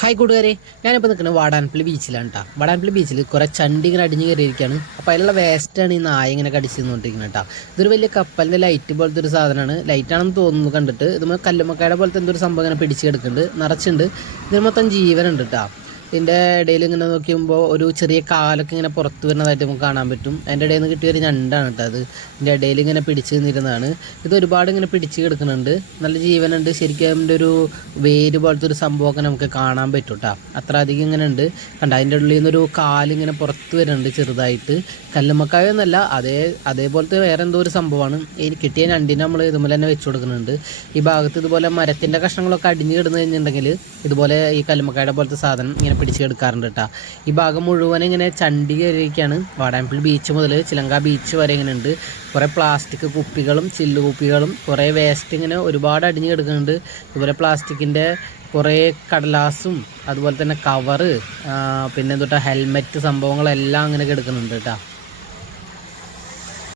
Hi കൂട്ടുകാരെ. ഞാനിപ്പോൾ നിൽക്കുന്നത് വാടാൻപള്ളി ബീച്ചിലാണ് കേട്ടോ വാടാൻപള്ളി ബീച്ചിൽ കുറേ ചണ്ടി ഇങ്ങനെ അടിഞ്ഞ് കയറിയിരിക്കുകയാണ് അപ്പോൾ അതിലുള്ള വേസ്റ്റാണ് ഈ നായ ഇങ്ങനെ കടിച്ചു നിന്നുകൊണ്ടിരിക്കുന്നത് കേട്ടോ ഇതൊരു വലിയ കപ്പലിന്റെ ലൈറ്റ് പോലത്തെ ഒരു സാധനമാണ്. ലൈറ്റാണെന്ന് തോന്നുന്നു കണ്ടിട്ട്. ഇതുമ്പോൾ കല്ലുമക്കായുടെ പോലത്തെ എന്തൊരു സംഭവം ഇങ്ങനെ പിടിച്ച് കിടക്കുന്നുണ്ട്. നിറച്ചുണ്ട് ഇതിന് മൊത്തം ജീവനുണ്ട് കേട്ടോ ഇതിന്റെ ഇടയിൽ ഇങ്ങനെ നോക്കിയുമ്പോൾ ഒരു ചെറിയ കാലൊക്കെ ഇങ്ങനെ പുറത്ത് വരുന്നതായിട്ട് നമുക്ക് കാണാൻ പറ്റും. അതിന്റെ ഇടയിൽ നിന്ന് കിട്ടിയ ഒരു ഞണ്ടാണ് കേട്ടോ അത്. ഇതിന്റെ ഇടയിൽ ഇങ്ങനെ പിടിച്ച് നിന്നിരുന്നതാണ്. ഇത് ഒരുപാട് ഇങ്ങനെ പിടിച്ച് കിടക്കുന്നുണ്ട്. നല്ല ജീവനുണ്ട്. ശരിക്കും അതിന്റെ ഒരു വേര് പോലത്തെ ഒരു സംഭവമൊക്കെ നമുക്ക് കാണാൻ പറ്റും കേട്ടോ അത്ര അധികം ഇങ്ങനെ ഉണ്ട്. കണ്ട അതിന്റെ ഉള്ളിൽ നിന്നൊരു കാലിങ്ങനെ പുറത്ത് വരുന്നുണ്ട് ചെറുതായിട്ട്. കല്ലുമ്മക്കായ എന്നല്ല അതേ അതേപോലത്തെ വേറെ എന്തോ ഒരു സംഭവമാണ്. ഈ കിട്ടിയ ഞണ്ടിനെ നമ്മൾ ഇതുപോലെ തന്നെ വെച്ച് കൊടുക്കുന്നുണ്ട്. ഈ ഭാഗത്ത് ഇതുപോലെ മരത്തിന്റെ കഷ്ണങ്ങളൊക്കെ അടിഞ്ഞ് കിടന്നു കഴിഞ്ഞിട്ടുണ്ടെങ്കിൽ ഇതുപോലെ ഈ കല്ലുമ്മക്കായുടെ പോലത്തെ സാധനം ഇങ്ങനെ പിടിച്ച് കിടക്കാറുണ്ട് കേട്ടോ ഈ ഭാഗം മുഴുവൻ ഇങ്ങനെ ചണ്ടി കയറിയിരിക്കുകയാണ്. വാടാമ്പിൾ ബീച്ച് മുതൽ ചിലങ്ക ബീച്ച് വരെ ഇങ്ങനെ ഉണ്ട്. കുറേ പ്ലാസ്റ്റിക് കുപ്പികളും ചില്ലു കുപ്പികളും കുറേ വേസ്റ്റ് ഇങ്ങനെ ഒരുപാട് അടിഞ്ഞു കിടക്കുന്നുണ്ട്. അതുപോലെ പ്ലാസ്റ്റിക്കിന്റെ കുറേ കടലാസും അതുപോലെ തന്നെ കവറ് പിന്നെ എന്തുട്ടാ ഹെൽമെറ്റ് സംഭവങ്ങളെല്ലാം അങ്ങനെ കിടക്കുന്നുണ്ട് കേട്ടോ